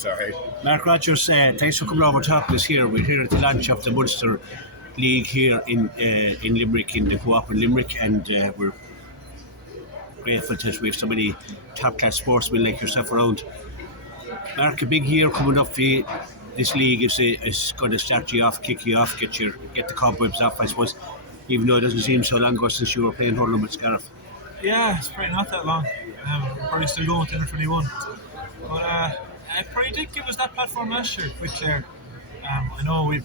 Sorry. Mark Rodgers, thanks for coming over to talk to us here. We're here at the launch of the Munster League here in Limerick, in the Co-op in Limerick, and we're grateful that we have so many top-class sportsmen like yourself around. Mark, a big year coming up for you. This league is going to start you off, kick you off, get the cobwebs off, I suppose, even though it doesn't seem so long ago since you were playing hurling with Scariff. Yeah, it's probably not that long. We're probably still going with Inter 21. But it probably did give us that platform last year with Clare. I know we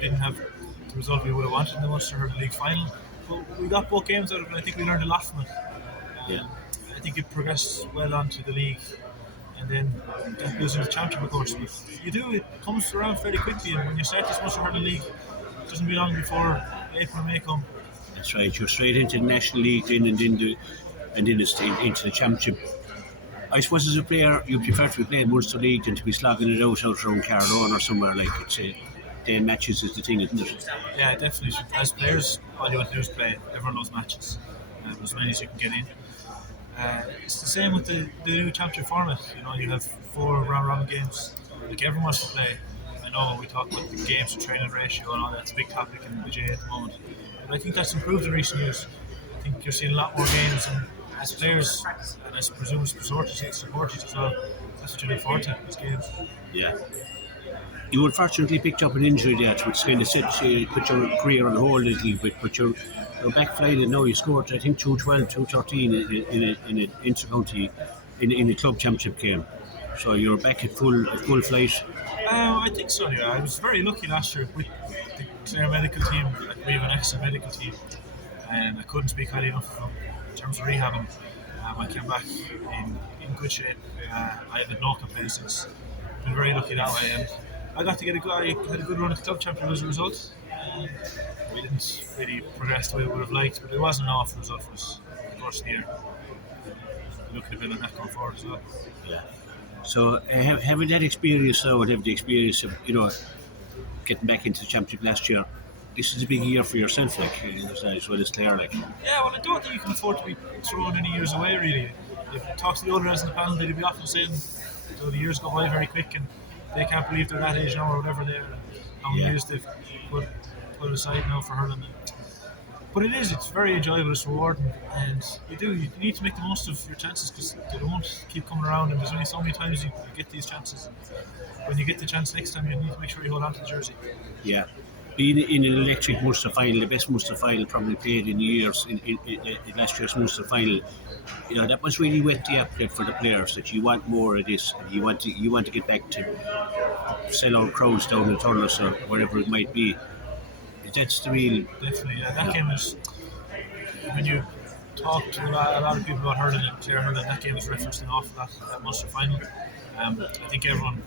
didn't have the result we would have wanted in the Munster Hurling League final, but we got both games out of it, and I think we learned a lot from it. I think it progressed well onto the league, and then losing the championship, of course. But it comes around fairly quickly, and when you start this Munster Hurling League, it doesn't be long before April and May come. That's right, you're straight into the National League then and into the Championship. I suppose as a player, you prefer to be playing Munster League than to be slogging it out around Carlow or somewhere like it. Day matches is the thing, isn't it? Yeah, definitely. As players, all you want to do is play. Everyone loves matches, as many as you can get in. It's the same with the new championship format. You have 4 round-robin games. Like, everyone wants to play. I know we talk about the games to training ratio and all that's a big topic in the J at the moment. But I think that's improved in recent years. I think you're seeing a lot more games, and as players, and I presume as supporters as well, that's what you look forward to, these games. Yeah. You unfortunately picked up an injury there, which kind of put your career on hold a little bit, but you're back flying now. You scored, I think, 212, 213 in an inter-county, in a club championship game. So you're back at full flight. I think so, yeah. I was very lucky last year with the Clare medical team. Like, we have an excellent medical team, and I couldn't speak highly enough of them in terms of rehabbing. I came back in good shape. I had no complaints since. Been very lucky that way, and I got to I had a good run at the club champion as a result. We didn't really progress the way we would have liked, but it wasn't an awful result for us in the course of the year. Looking a bit on that going forward as well. Yeah. So having that experience now, and having the experience of getting back into the championship last year, this is a big year for yourself, like as well as Clare, like. Yeah, well, I don't think you can afford to be throwing any years away, really. If you talk to the older guys in the panel, they'd be often saying the years go by very quick, and they can't believe they're that age now or whatever they are, and how many years they've put aside now for hurling. But it's very enjoyable, it's rewarding, and you need to make the most of your chances, because they don't keep coming around, and there's only so many times you get these chances. When you get the chance next time, you need to make sure you hold on to the jersey. Yeah. Being in an electric Munster final, the best Munster final probably played in years, in last year's Munster final, that was really whet the appetite for the players, that you want more of this, and you want to get back to sell out crowds down in Thurles or wherever it might be. That's the real. Definitely, yeah. That game is, when you talk to a lot of people about hurling and Clare hurling, that game is referenced an awful lot, that Munster final. I think everyone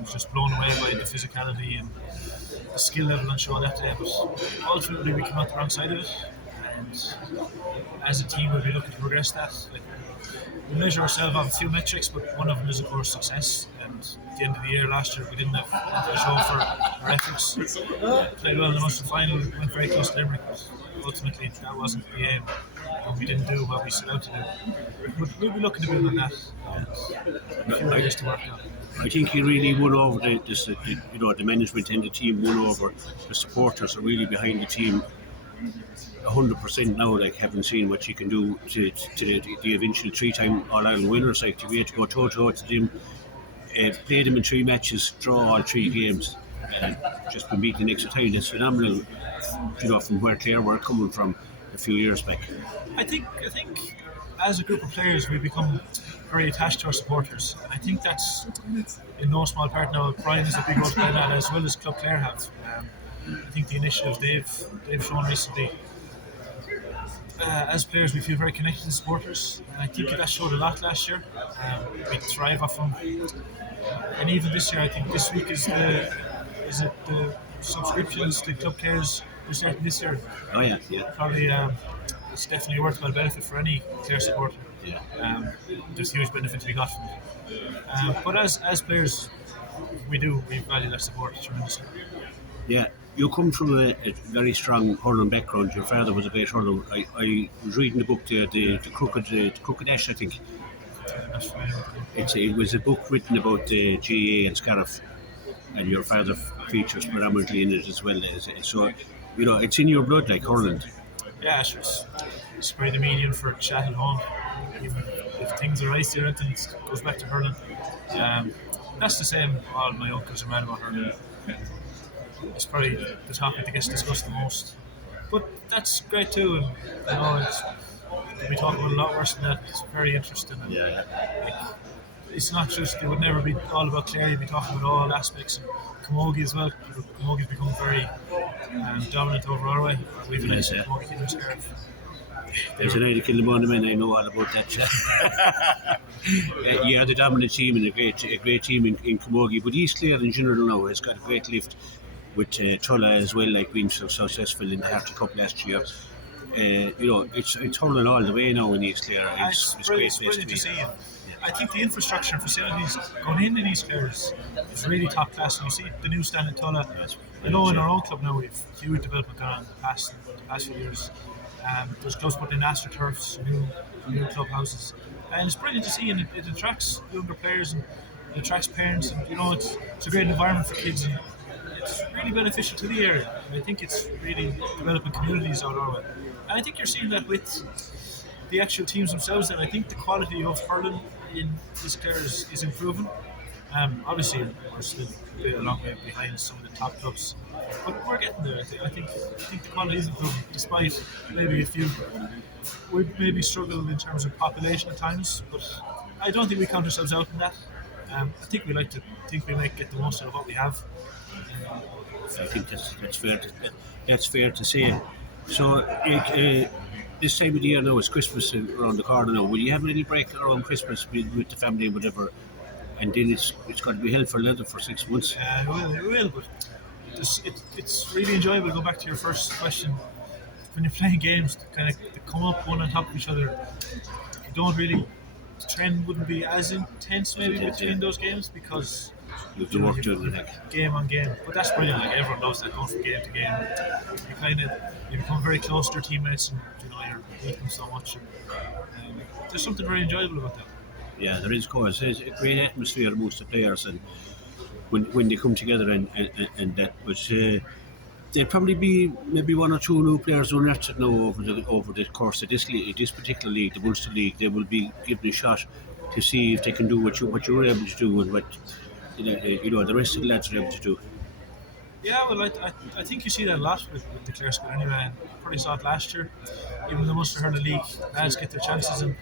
was just blown away by the physicality and the skill level on show that day, but ultimately we came out the wrong side of it, and as a team we'll be looking to progress that. We measure ourselves off a few metrics, but one of them is of course success, and at the end of the year last year we didn't have a show for our efforts. Played well in the Munster final, went very close to Limerick, but ultimately that wasn't the aim, and we didn't do what we set out to do. But we'll be looking to build on that, and a few areas to work on. I think he really won over the management and the team won over. The supporters are really behind the team 100% now, like having seen what you can do to the eventual 3-time All-Ireland winners, like to be able to go toe-to-toe to them, play them in 3 matches, draw all 3 games, and just been beaten the extra time. That's phenomenal, from where Clare were coming from a few years back. I think as a group of players we become very attached to our supporters, and I think that's in no small part now. Brian is a big role to play that, as well as Club Clare have. I think the initiatives they've shown recently, as players we feel very connected to supporters, and I think that showed a lot last year. We thrive off them, and even this year I think this week is the subscriptions to Club Clare's are starting this year. Oh yeah. Probably it's definitely a worthwhile benefit for any Clare supporter. Yeah. There's huge benefit to be got from it. But as players, we value their support tremendously. Yeah, you come from a very strong hurling background. Your father was a great hurler. I was reading the book there, the Crooked Ash, I think. That's fine. It was a book written about the GA and Scariff, and your father features predominantly in it as well. So, it's in your blood, like Hurling. Yeah, it's probably the medium for chat at home. Even if things are icy or anything, it goes back to hurling. Um, that's the same. All my uncles are mad about hurling. It's probably the topic that gets discussed the most. But that's great too, and we talk about a lot worse than that. It's very interesting. And, Yeah. like, it's not just, it would never be all about Clare, you'd be talking about all aspects, and Camogie as well. Camogie's become very dominant over our way. We've Yes, an yeah. Camogie team in Scariff. There's an idea kill the man. I know all about that. Yeah, the dominant team and a great team in Camogie, but East Clare in general now has got a great lift with Tulla as well, like being so successful in the Harty Cup last year. It's hurling all the way now in East Clare. It's a great place to brilliant be. to see. I think the infrastructure and facilities going in East Clare is really top class. And you see the new stand in Tulla. I know in our own club now we've huge development going on in the past few years. There's clubs putting in astroturfs, new clubhouses, and it's brilliant to see. And it attracts younger players and it attracts parents, and it's a great environment for kids. And it's really beneficial to the area. And I think it's really developing communities out our way. And I think you're seeing that with the actual teams themselves, and I think the quality of hurling in this Clare is improving. Obviously, we're still a long way behind some of the top clubs, but we're getting there. I think the quality is improving, despite maybe a few. We maybe struggle in terms of population at times, but I don't think we count ourselves out in that. I think we like to think we might get the most out of what we have. I think that's fair to say. So, this time of the year now, it's Christmas around the corner now. Will you have any break around Christmas with the family and whatever? And then it's going to be hell for leather for 6 months. It will, but it's really enjoyable. Go back to your first question. When you're playing games, to come up one on top of each other, you don't really. The trend wouldn't be as intense maybe between those games because You have to work to it. game on game. But that's brilliant. Like everyone knows that going from game to game, you become very close to your teammates, and you're with them so much. And, there's something very enjoyable about that. Yeah, there is, cause there's a great atmosphere amongst the players, and when they come together and that. But there'll probably be maybe one or two new players who are nurtured now over the course of this particular league, the Munster League. They will be given a shot to see if they can do what you're able to do and what the rest of the lads are able to do. Yeah, well, I think you see that a lot with the Clare squad anyway. And you probably saw it last year. Even the Munster Hurling League, lads get their chances. And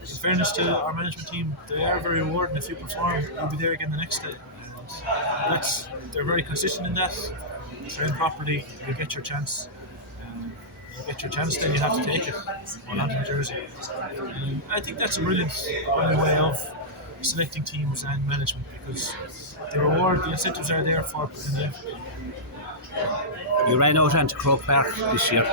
in fairness to our management team, they are very rewarding. If you perform, you'll be there again the next day. And they're very consistent in that. Train properly, you get your chance. You get your chance, then you have to take it. Well, onto the jersey. I think that's a brilliant way of selecting teams and management because the incentives are there for putting in. You ran out onto Croke Park this year.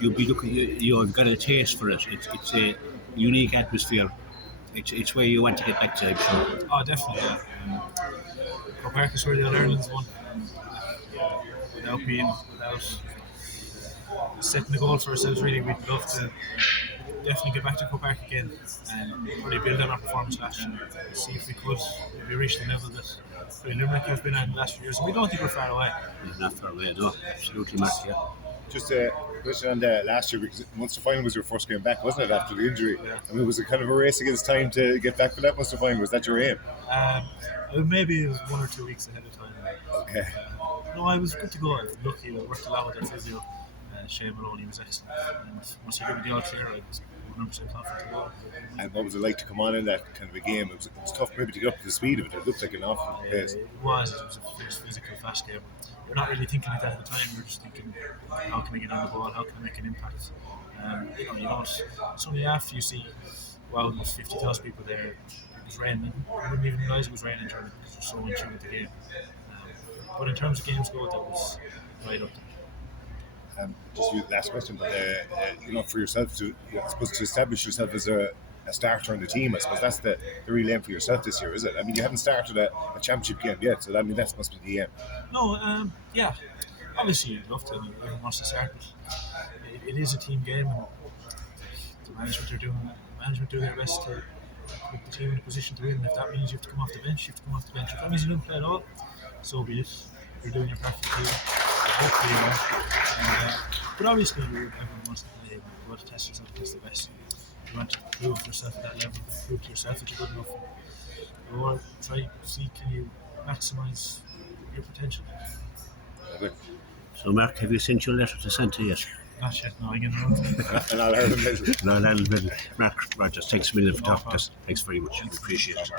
You'll be looking. You've got a taste for it. It's a unique atmosphere. It's where you want to get back to, I'm sure. Oh, definitely. Yeah. Croke Park is where the All Ireland's won. Without setting the goal for ourselves, really, we'd love to definitely get back to Croke Park again and really build on our performance last year. See if we could maybe reach the level that Limerick have been at in the last few years. And we don't think we're far away. Not far away, no. Absolutely, Mark. Yeah. Just a question on the last year, because Munster final was your first game back, wasn't it, after the injury? Yeah. I mean, was it kind of a race against time to get back for that Munster final? Was that your aim? Maybe it was 1 or 2 weeks ahead of time. Okay. No, I was good to go. I was lucky. I worked a lot with our physio. Shane Maloney was excellent. Once he gave me the all clear, I was 100% confident to go. And what was it like to come on in that kind of a game? It was tough maybe to get up to the speed of it. It looked like an awful pace. It was a fierce, physical, fast game. You're not really thinking like that at the time. You're just thinking, how can I get on the ball? How can I make an impact? You don't. It's only after you see, wow, there's 50,000 people there. It was raining. I wouldn't even realise it was raining during it because you're so in tune with the game. But in terms of games go, that was right up there. Just the last question, but for yourself I suppose to establish yourself as a starter on the team, I suppose that's the real aim for yourself this year, is it? I mean, you haven't started a championship game yet, so I mean that must be the aim. No, yeah. Obviously, you'd love to. Everyone wants to start, but it is a team game, and the management do their best to put the team in a position to win. If that means you have to come off the bench, you have to come off the bench. If that means you don't play at all, so be it. You're doing your part for the team. Hopefully you are. But obviously everyone wants to play. You want to test yourself against the best. You want to prove yourself at that level. Prove to yourself that you're good enough. Or try to see, can you maximise your potential. Lovely. So, Mark, have you sent your letter to Santa yet? Not yet, no, I get around to it. And I'll hear them later. No, Mark Rodgers, thanks a million for talking to us. Thanks very much. We appreciate it.